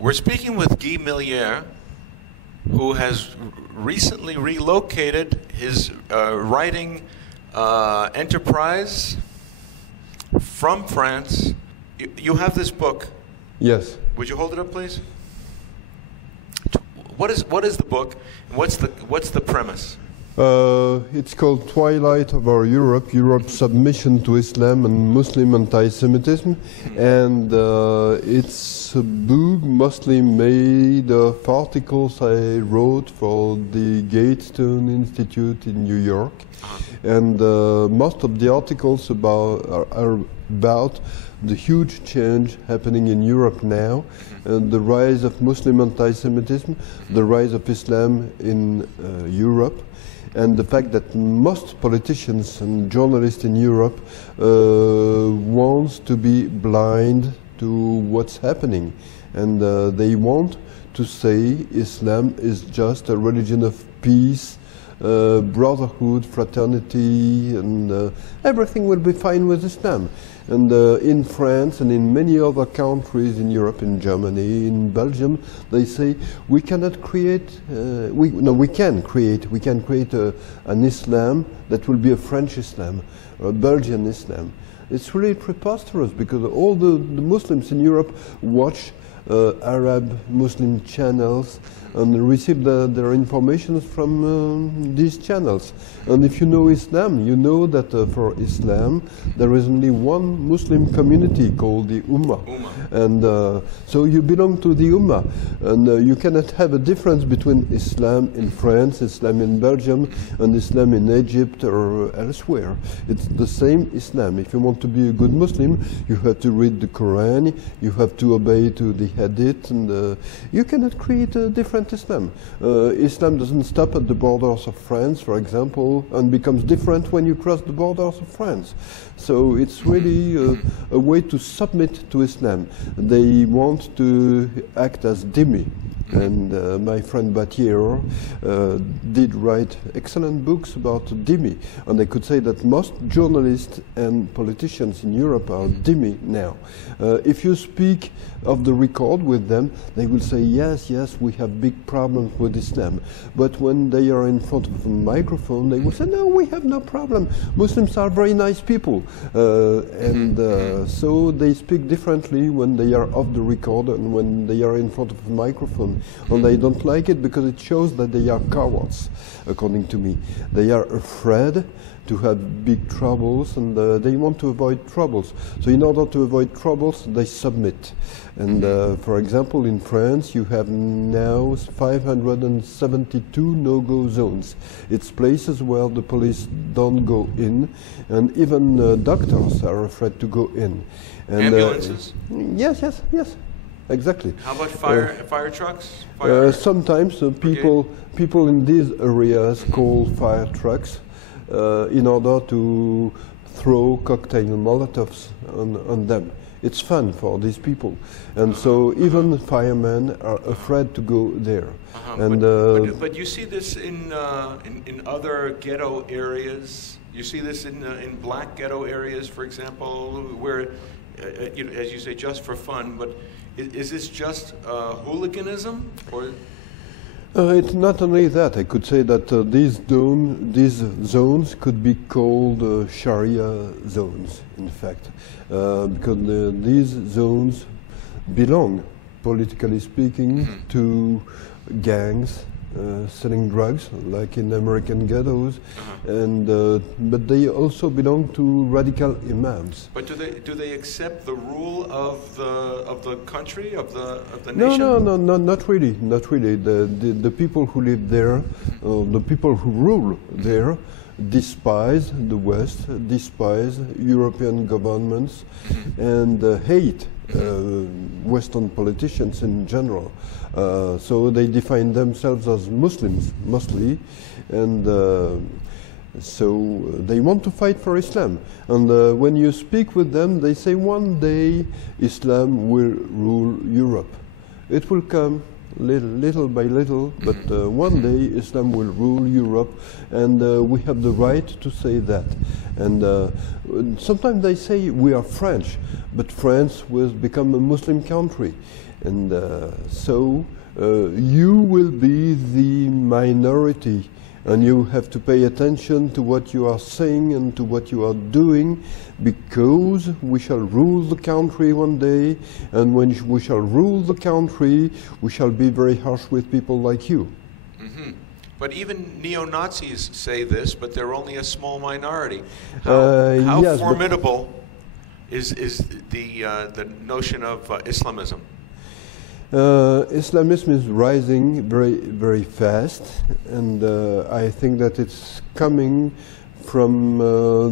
We're speaking with Guy Milliere, who has recently relocated his writing enterprise from France. You have this book. Yes. Would you hold it up, please? What is the book? What's the premise? It's called Twilight of Our Europe, Europe's Submission to Islam and Muslim Anti-Semitism, and it's a book mostly made of articles I wrote for the Gatestone Institute in New York, and most of the articles are about the huge change happening in Europe now, and the rise of Muslim anti-Semitism, the rise of Islam in Europe, and the fact that most politicians and journalists in Europe want to be blind to what's happening, and they want to say Islam is just a religion of peace, brotherhood, fraternity, and everything will be fine with Islam. And in France and in many other countries in Europe, in Germany, in Belgium, they say we cannot create. We can create an Islam that will be a French Islam, or a Belgian Islam. It's really preposterous because all the Muslims in Europe watch Arab Muslim channels and receive their information from these channels. And if you know Islam, you know that for Islam there is only one Muslim community called the Ummah. And so you belong to the Ummah, and you cannot have a difference between Islam in France, Islam in Belgium, and Islam in Egypt or elsewhere. It's the same Islam. If you want to be a good Muslim, you have to read the Quran, you have to obey to the Hadith, and you cannot create a different Islam. Islam doesn't stop at the borders of France, for example, and becomes different when you cross the borders of France. So it's really a way to submit to Islam. They want to act as dhimmi. And my friend Batier did write excellent books about dhimmi. And I could say that most journalists and politicians in Europe are dhimmi now. If you speak of the record with them, they will say, yes, we have big problems with Islam. But when they are in front of a microphone, they will say, no, we have no problem. Muslims are very nice people. So they speak differently when they are off the record and when they are in front of a microphone. And I don't like it because it shows that they are cowards, according to me. They are afraid to have big troubles, and they want to avoid troubles. So in order to avoid troubles, they submit. And for example, in France, you have now 572 no-go zones. It's places where the police don't go in, and even doctors are afraid to go in. And, ambulances? Yes. Exactly. How about fire trucks? Sometimes people in these areas call fire trucks in order to throw cocktail Molotovs on them. It's fun for these people, and so even firemen are afraid to go there. And but you see this in other ghetto areas. You see this in black ghetto areas, for example, where, as you say, just for fun. But is this just hooliganism, or? It's not only that. I could say that these zones could be called Sharia zones, in fact, because these zones belong, politically speaking, to gangs selling drugs, like in American ghettos, and but they also belong to radical imams. But do they accept the rule of the country, of the nation? No, not really. The people who live there, the people who rule there, despise the West, despise European governments, and hate Western politicians in general. So they define themselves as Muslims mostly, and so they want to fight for Islam. And when you speak with them, they say one day Islam will rule Europe. It will come little by little, but one day Islam will rule Europe, and we have the right to say that. And sometimes they say we are French, but France will become a Muslim country. And so you will be the minority, and you have to pay attention to what you are saying and to what you are doing, because we shall rule the country one day, and when we shall rule the country, we shall be very harsh with people like you. Mm-hmm. But even neo-Nazis say this, but they're only a small minority. How yes, formidable is the notion of Islamism? Islamism is rising very, very fast, and I think that it's coming from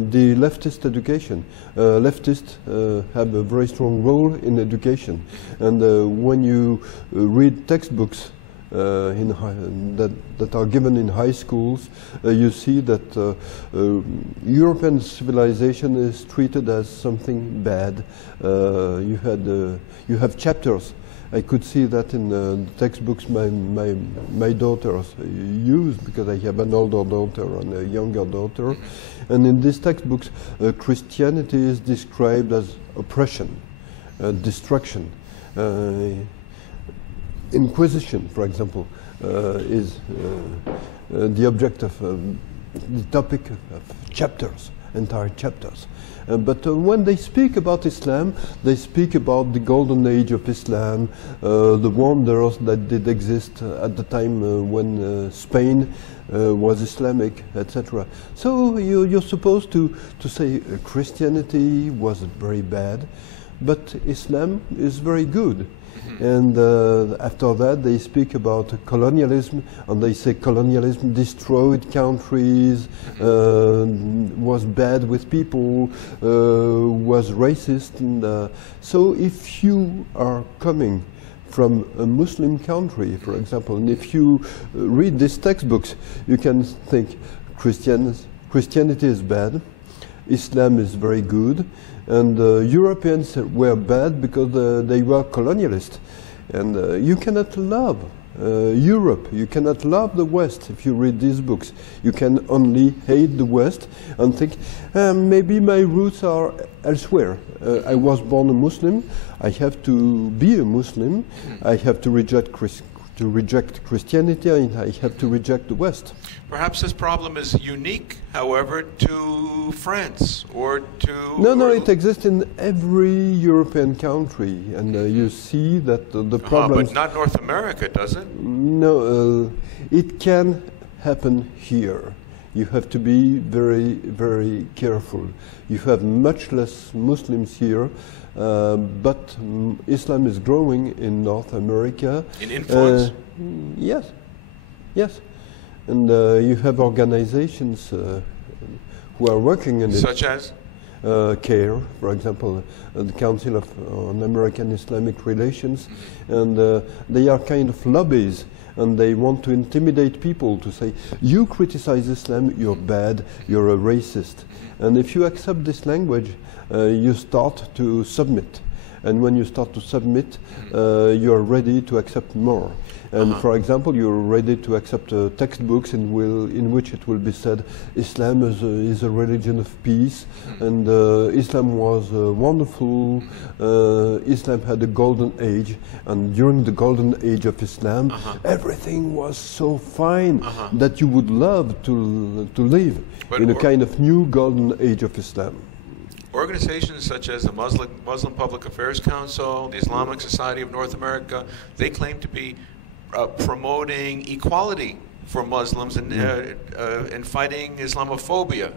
the leftist education. Leftists have a very strong role in education, and when you read textbooks that are given in high schools, you see that European civilization is treated as something bad. You have chapters. I could see that in the textbooks my daughters use, because I have an older daughter and a younger daughter. And in these textbooks, Christianity is described as oppression, destruction. Inquisition, for example, is the object of the topic of chapters, entire chapters. But when they speak about Islam, they speak about the golden age of Islam, the wonders that did exist at the time when Spain was Islamic, etc. So you're supposed to say Christianity was very bad, but Islam is very good. And after that, they speak about colonialism, and they say colonialism destroyed countries, was bad with people, was racist. And so if you are coming from a Muslim country, for example, and if you read these textbooks, you can think Christianity is bad, Islam is very good, and Europeans were bad because they were colonialists. And you cannot love Europe, you cannot love the West if you read these books. You can only hate the West and think, maybe my roots are elsewhere. I was born a Muslim, I have to be a Muslim, I have to reject Christianity, and I have to reject the West. Perhaps this problem is unique, however, to France or to... No, it exists in every European country, and you see that the problem... But not North America, does it? No, it can happen here. You have to be very, very careful. You have much less Muslims here, but Islam is growing in North America. In influence? Yes. And you have organizations who are working in it. Such as? CARE, for example, the Council on American Islamic Relations, and they are kind of lobbies, and they want to intimidate people to say, you criticize Islam, you're bad, you're a racist. And if you accept this language, you start to submit. And when you start to submit, you're ready to accept more. And for example, you're ready to accept textbooks in which it will be said Islam is a religion of peace, and Islam was wonderful. Islam had a golden age, and during the golden age of Islam, everything was so fine that you would love to live in a kind of new golden age of Islam. Organizations such as the Muslim Public Affairs Council, the Islamic Society of North America, they claim to be promoting equality for Muslims and fighting Islamophobia.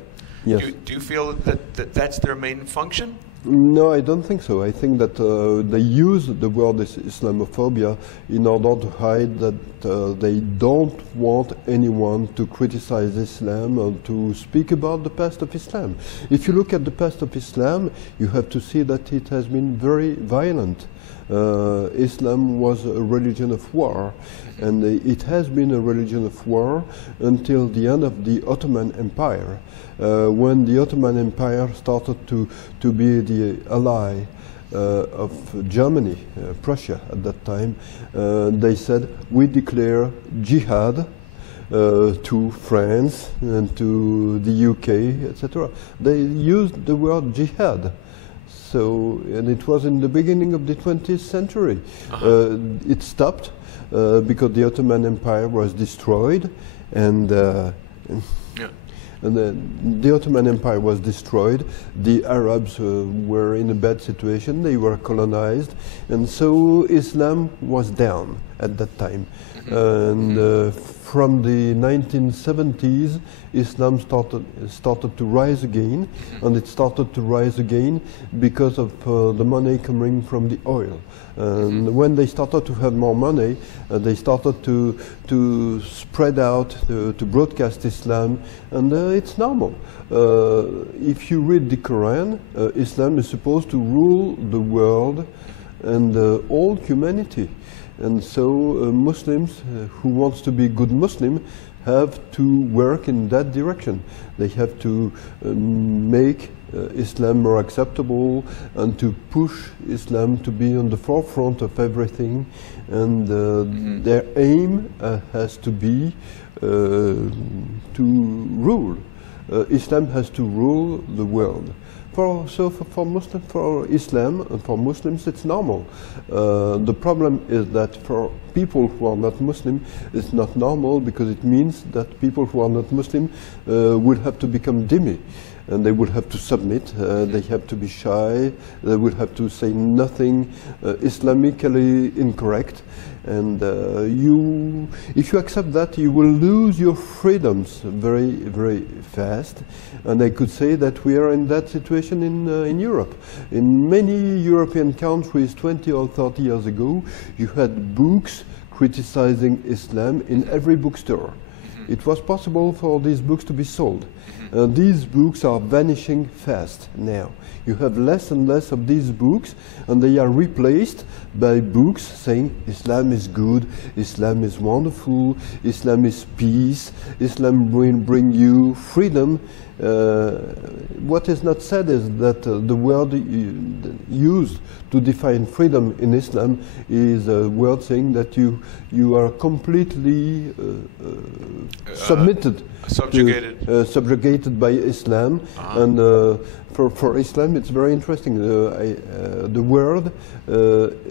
Yes. Do you feel that that's their main function? No, I don't think so. I think that they use the word Islamophobia in order to hide that they don't want anyone to criticize Islam or to speak about the past of Islam. If you look at the past of Islam, you have to see that it has been very violent. Islam was a religion of war, and it has been a religion of war until the end of the Ottoman Empire. When the Ottoman Empire started to be the ally of Germany, Prussia at that time, they said, we declare jihad to France and to the UK, etc. They used the word jihad. So, and it was in the beginning of the 20th century. It stopped because the Ottoman Empire was destroyed, and the Ottoman Empire was destroyed. The Arabs were in a bad situation. They were colonized, and so Islam was down at that time. And from the 1970s, Islam started to rise again, and it started to rise again because of the money coming from the oil. And when they started to have more money, they started to spread out, to broadcast Islam, and it's normal. If you read the Quran, Islam is supposed to rule the world and all humanity. And so Muslims who wants to be good Muslim have to work in that direction. They have to make Islam more acceptable and to push Islam to be on the forefront of everything. And their aim has to be to rule. Islam has to rule the world. For Islam and for Muslims, it's normal. The problem is that for people who are not Muslim, it's not normal, because it means that people who are not Muslim will have to become dhimmi, and they will have to submit. They have to be shy. They will have to say nothing Islamically incorrect. And if you accept that, you will lose your freedoms very, very fast. And I could say that we are in that situation in Europe. In many European countries 20 or 30 years ago, you had books criticizing Islam in every bookstore. It was possible for these books to be sold. These books are vanishing fast now. You have less and less of these books, and they are replaced by books saying Islam is good, Islam is wonderful, Islam is peace, Islam will bring you freedom. What is not said is that the word used to define freedom in Islam is a word saying that you are completely subjugated by Islam. And for Islam, it's very interesting. The word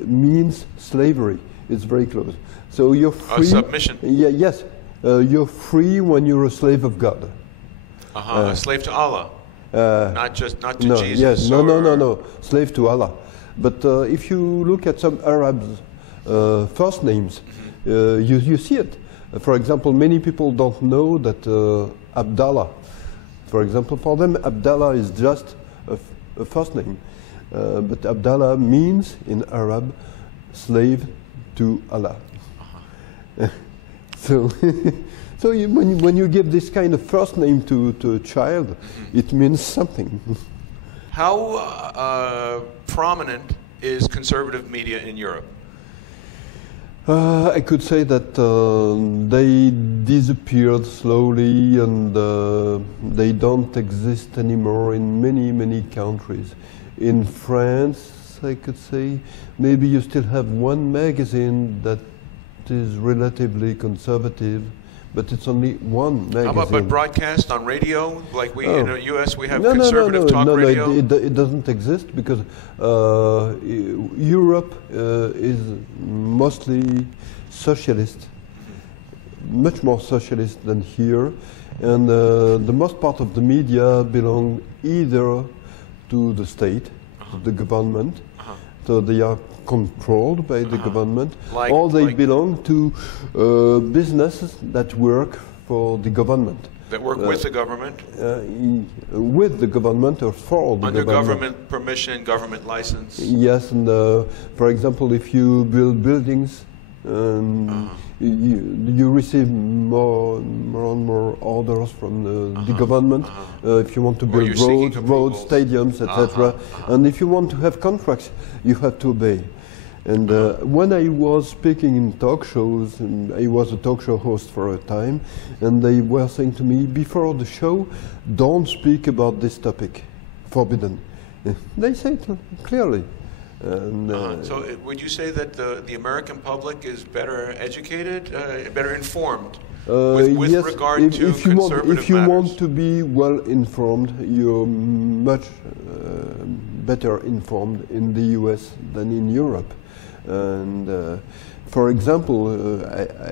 means slavery. It's very close. So you're free. Submission. Yes. You're free when you're a slave of God. A slave to Allah, not to Jesus. Yes, no. Slave to Allah. But if you look at some Arabs' first names, you see it. For example, many people don't know that Abdallah, for example, for them Abdallah is just a first name. But Abdallah means in Arab slave to Allah. So. So when you give this kind of first name to a child, it means something. How prominent is conservative media in Europe? I could say that they disappeared slowly, and they don't exist anymore in many, many countries. In France, I could say, maybe you still have one magazine that is relatively conservative, but it's only one magazine. How about broadcast on radio? Like we in the U.S., we have conservative talk radio? No, it doesn't exist, because Europe is mostly socialist, much more socialist than here, and the most part of the media belong either to the state, to the government, so they are controlled by the government, or they belong to businesses that work for the government. That work with the government? With the government or for the under government. Under government permission, government license? Yes, and for example, if you build buildings, you receive more and more orders from the government. If you want to build roads, stadiums, etc. And if you want to have contracts, you have to obey. And when I was speaking in talk shows, and I was a talk show host for a time, and they were saying to me, before the show, don't speak about this topic, forbidden. They say it clearly. And, so would you say that the American public is better educated, better informed with yes, regard to conservative if you matters? want to be well informed, you're much better informed in the US than in Europe. And for example,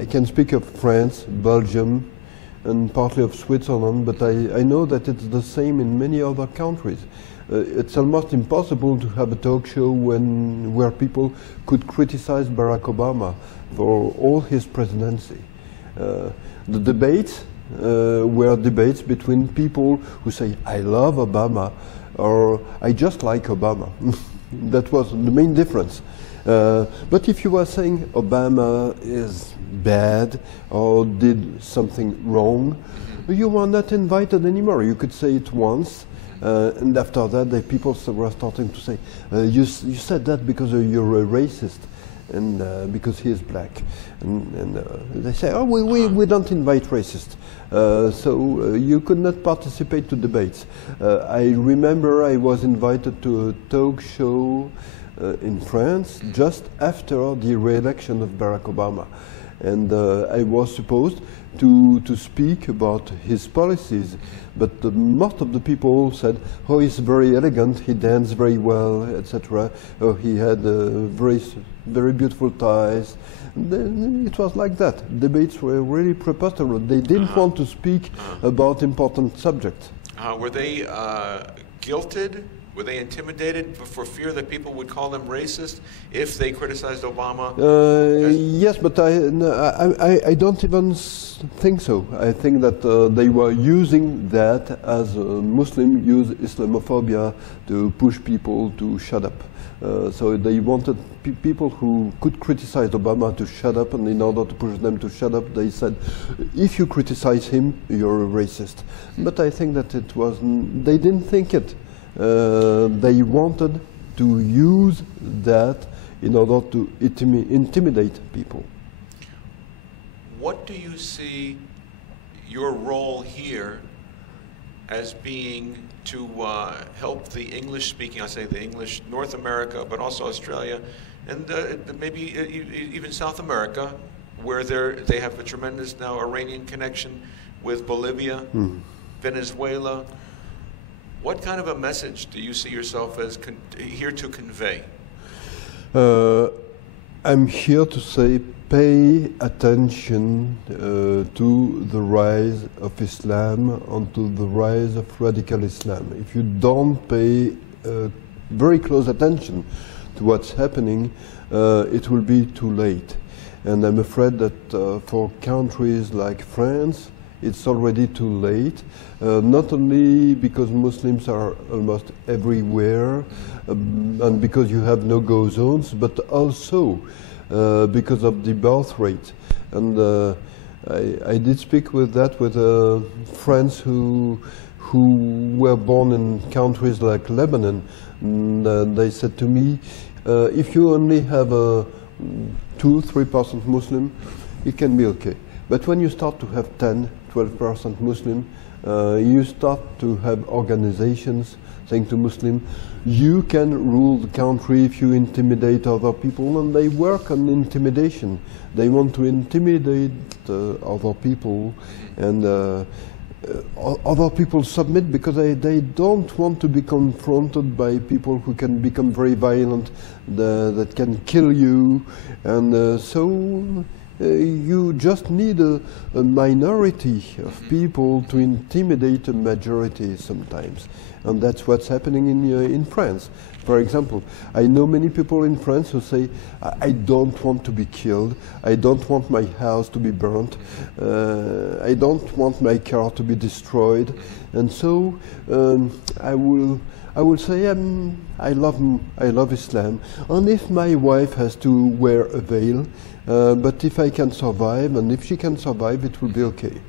I can speak of France, Belgium, and partly of Switzerland, but I know that it's the same in many other countries. It's almost impossible to have a talk show where people could criticize Barack Obama for all his presidency. The debates were debates between people who say, I love Obama, or I just like Obama. That was the main difference. But if you were saying Obama is bad or did something wrong, you were not invited anymore. You could say it once, and after that, the people were starting to say, you said that because you're a racist and because he is black. And they say, oh, we don't invite racists. So you could not participate to debates. I remember I was invited to a talk show in France just after the re-election of Barack Obama. And I was supposed to speak about his policies, but most of the people said, oh, he's very elegant, he danced very well, etc. Oh, he had very beautiful ties. And it was like that. Debates were really preposterous. They didn't want to speak about important subjects. Were they guilted? Were they intimidated for fear that people would call them racist if they criticized Obama? Yes, but I don't even think so. I think that they were using that as Muslims use Islamophobia to push people to shut up. So they wanted people who could criticize Obama to shut up, and in order to push them to shut up, they said, if you criticize him, you're a racist. But I think that it wasn't, they didn't think it. They wanted to use that in order to intimidate people. What do you see your role here as being to help the English-speaking, I say the English, North America, but also Australia, and maybe even South America, where they have a tremendous now Iranian connection with Bolivia, Venezuela. What kind of a message do you see yourself as here to convey? I'm here to say pay attention to the rise of Islam and to the rise of radical Islam. If you don't pay very close attention to what's happening, it will be too late. And I'm afraid that for countries like France, it's already too late, not only because Muslims are almost everywhere and because you have no-go zones, but also because of the birth rate. And I did speak with friends who were born in countries like Lebanon, and they said to me, if you only have a 2-3% Muslim, it can be okay. But when you start to have 10-12% Muslim, you start to have organizations saying to Muslims, you can rule the country if you intimidate other people, and they work on intimidation. They want to intimidate other people, and other people submit because they don't want to be confronted by people who can become very violent, that can kill you, and so you just need a minority of people to intimidate a majority sometimes. And that's what's happening in France. For example, I know many people in France who say, I don't want to be killed, I don't want my house to be burnt, I don't want my car to be destroyed. And so I will say I love Islam, and if my wife has to wear a veil, but if I can survive, and if she can survive, it will be okay.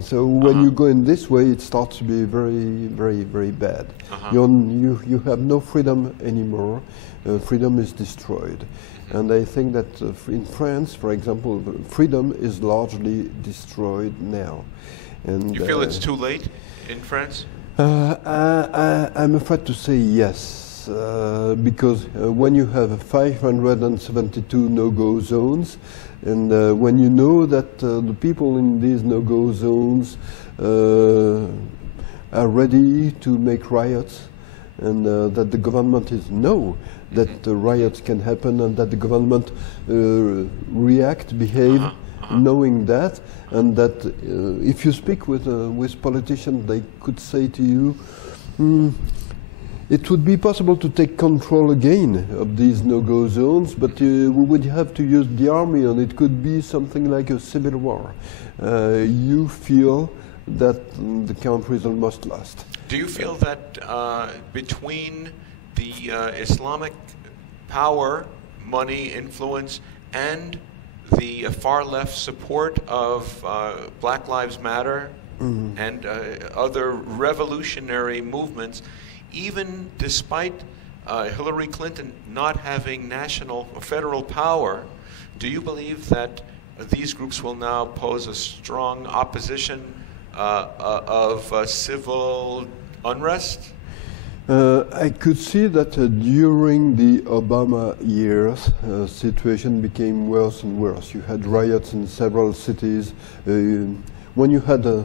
So when you go in this way, it starts to be very, very, very bad. You have no freedom anymore. Freedom is destroyed. And I think that in France, for example, freedom is largely destroyed now. And you feel it's too late in France? I'm afraid to say yes, because when you have 572 no-go zones, and when you know that the people in these no-go zones are ready to make riots, and that the government is know that riots can happen, and that the government behave, knowing that, and that if you speak with politicians, they could say to you, it would be possible to take control again of these no-go zones, but we would have to use the army, and it could be something like a civil war. You feel that the country is almost lost. Do you feel that between the Islamic power, money, influence, and the far left support of Black Lives Matter and other revolutionary movements, even despite Hillary Clinton not having national or federal power, do you believe that these groups will now pose a strong opposition of civil unrest? I could see that during the Obama years, situation became worse and worse. You had riots in several cities. When you had a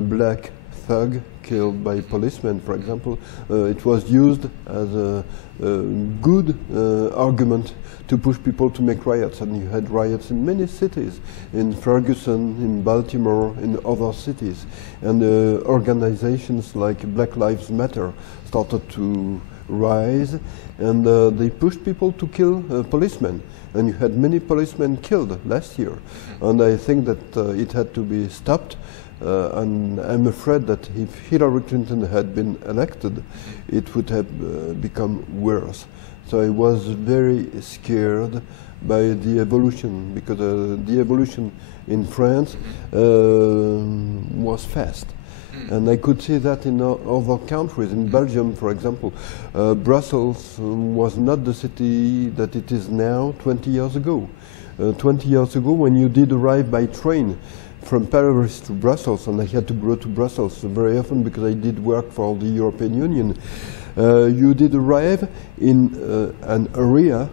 black thug killed by policemen, for example, it was used as a good argument to push people to make riots, and you had riots in many cities, in Ferguson, in Baltimore, in other cities, and organizations like Black Lives Matter started to rise, and they pushed people to kill policemen, and you had many policemen killed last year, and I think that it had to be stopped. And I'm afraid that if Hillary Clinton had been elected, it would have become worse. So I was very scared by the evolution, because the evolution in France was fast. And I could see that in other countries. In Belgium, for example, Brussels was not the city that it is now 20 years ago. 20 years ago, when you did arrive by train from Paris to Brussels, and I had to go to Brussels very often because I did work for the European Union, you did arrive in an area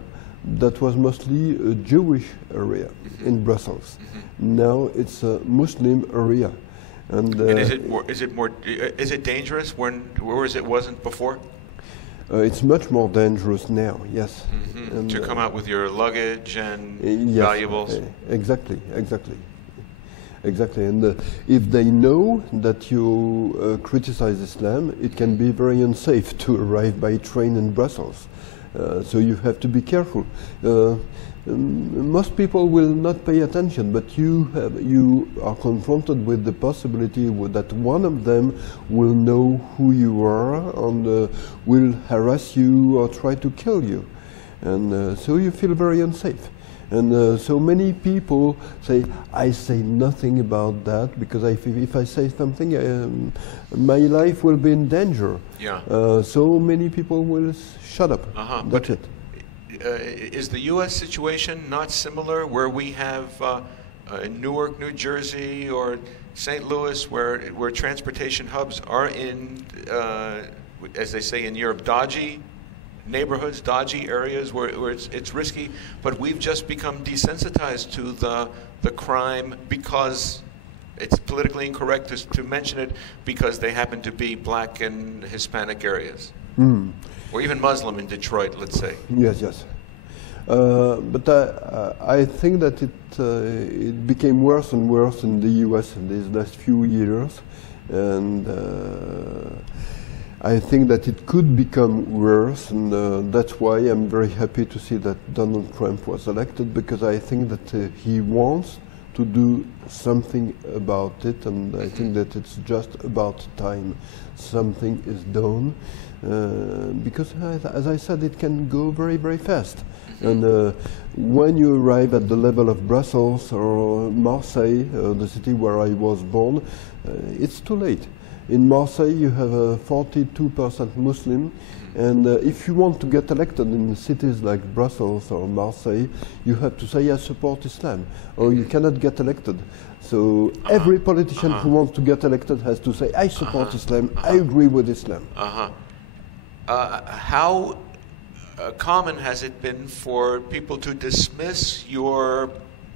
that was mostly a Jewish area in Brussels. Now it's a Muslim area. And is it dangerous whereas it wasn't before? It's much more dangerous now, yes. And to come out with your luggage and valuables? Exactly. And if they know that you criticize Islam, it can be very unsafe to arrive by train in Brussels. So you have to be careful. Most people will not pay attention, but you are confronted with the possibility that one of them will know who you are and will harass you or try to kill you. And so you feel very unsafe. And so many people say, I say nothing about that, because if I say something, my life will be in danger. Yeah. So many people will shut up. That's it. Is the U.S. situation not similar, where we have Newark, New Jersey, or St. Louis, where transportation hubs are in, as they say in Europe, dodgy neighborhoods, dodgy areas where it's risky, but we've just become desensitized to the crime because it's politically incorrect to mention it, because they happen to be black and Hispanic areas, or even Muslim in Detroit, let's say. Yes. But I think that it became worse and worse in the U.S. in these last few years, and I think that it could become worse, and that's why I'm very happy to see that Donald Trump was elected, because I think that he wants to do something about it, and I think that it's just about time something is done, because as I said, it can go very, very fast. And when you arrive at the level of Brussels or Marseille, the city where I was born, it's too late. In Marseille, you have a 42% Muslim, and if you want to get elected in cities like Brussels or Marseille, you have to say, I support Islam, or you cannot get elected. So every politician who wants to get elected has to say, I support Islam, I agree with Islam. How common has it been for people to dismiss your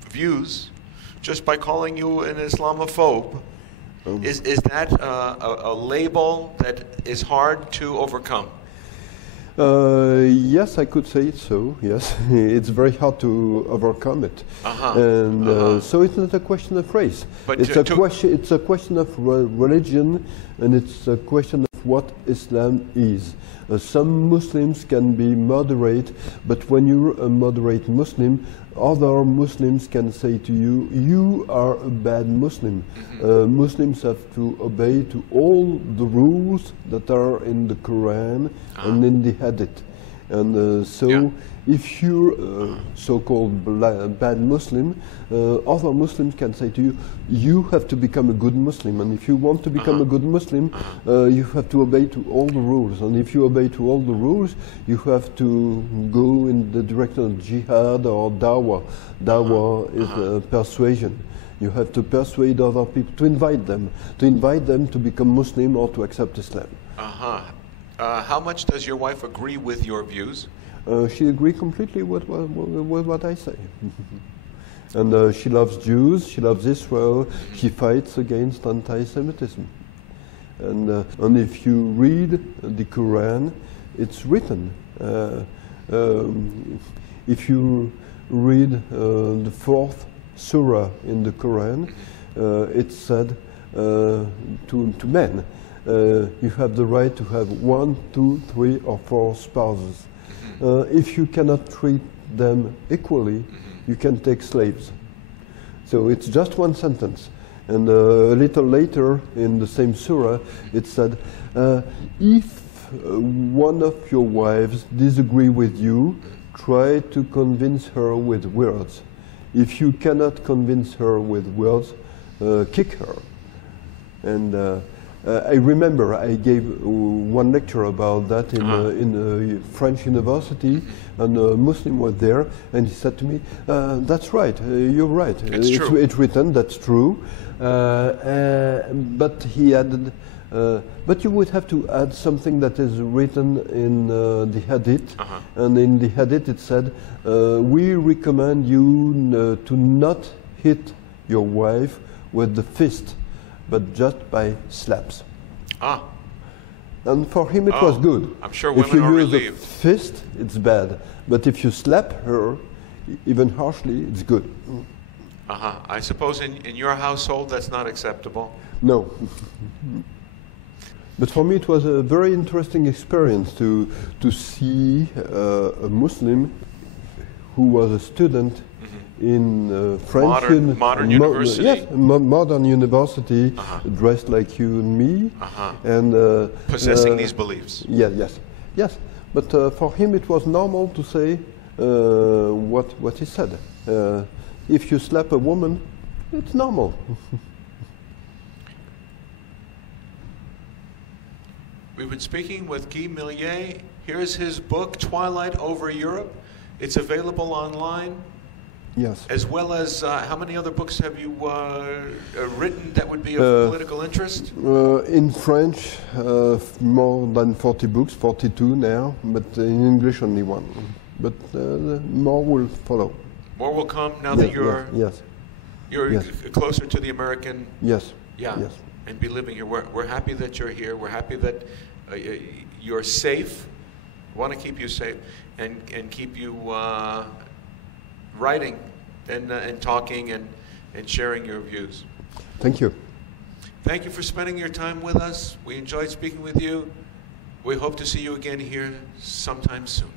views just by calling you an Islamophobe? Is that a label that is hard to overcome? Yes, I could say it so, yes. It's very hard to overcome it. And so it's not a question of race. But it's a question of religion, and it's a question of what Islam is. Some Muslims can be moderate, but when you're a moderate Muslim, other Muslims can say to you, you are a bad Muslim. Muslims have to obey to all the rules that are in the Quran and in the Hadith. And if you're a so-called bad Muslim, other Muslims can say to you, you have to become a good Muslim. And if you want to become a good Muslim, you have to obey to all the rules. And if you obey to all the rules, you have to go in the direction of jihad or dawah. Dawah is persuasion. You have to persuade other people, to invite them to become Muslim or to accept Islam. How much does your wife agree with your views? She agrees completely with what I say. And she loves Jews, she loves Israel, she fights against anti-Semitism. And if you read the Quran, it's written. If you read the 4th surah in the Quran, it said to men, you have the right to have 1, 2, 3, or 4 spouses. If you cannot treat them equally, you can take slaves. So it's just one sentence. And a little later in the same surah, it said, if one of your wives disagree with you, try to convince her with words. If you cannot convince her with words, kick her. And I remember I gave one lecture about that in a French university, and a Muslim was there, and he said to me, that's right, you're right. It's written, that's true. But he added, but you would have to add something that is written in the Hadith, and in the Hadith it said, we recommend you to not hit your wife with the fist, but just by slaps. And for him it was good. I'm sure women if you are use relieved. a fist, it's bad. But if you slap her, even harshly, it's good. I suppose in your household that's not acceptable? No. But for me it was a very interesting experience to see a Muslim who was a student in French modern university. Yes, modern university, dressed like you and me, and possessing these beliefs. Yes. But for him, it was normal to say what he said. If you slap a woman, it's normal. We've been speaking with Guy Milliere. Here's his book, Twilight Over Europe. It's available online. Yes. As well as, how many other books have you written that would be of political interest? In French, more than 40 books, 42 now, but in English only one. But more will follow. More will come now that you're Yes. closer to the American. Yes. Yeah. Yes. And be living here. We're happy that you're here. We're happy that you're safe. We want to keep you safe and keep you writing and talking and sharing your views. Thank you. Thank you for spending your time with us. We enjoyed speaking with you. We hope to see you again here sometime soon.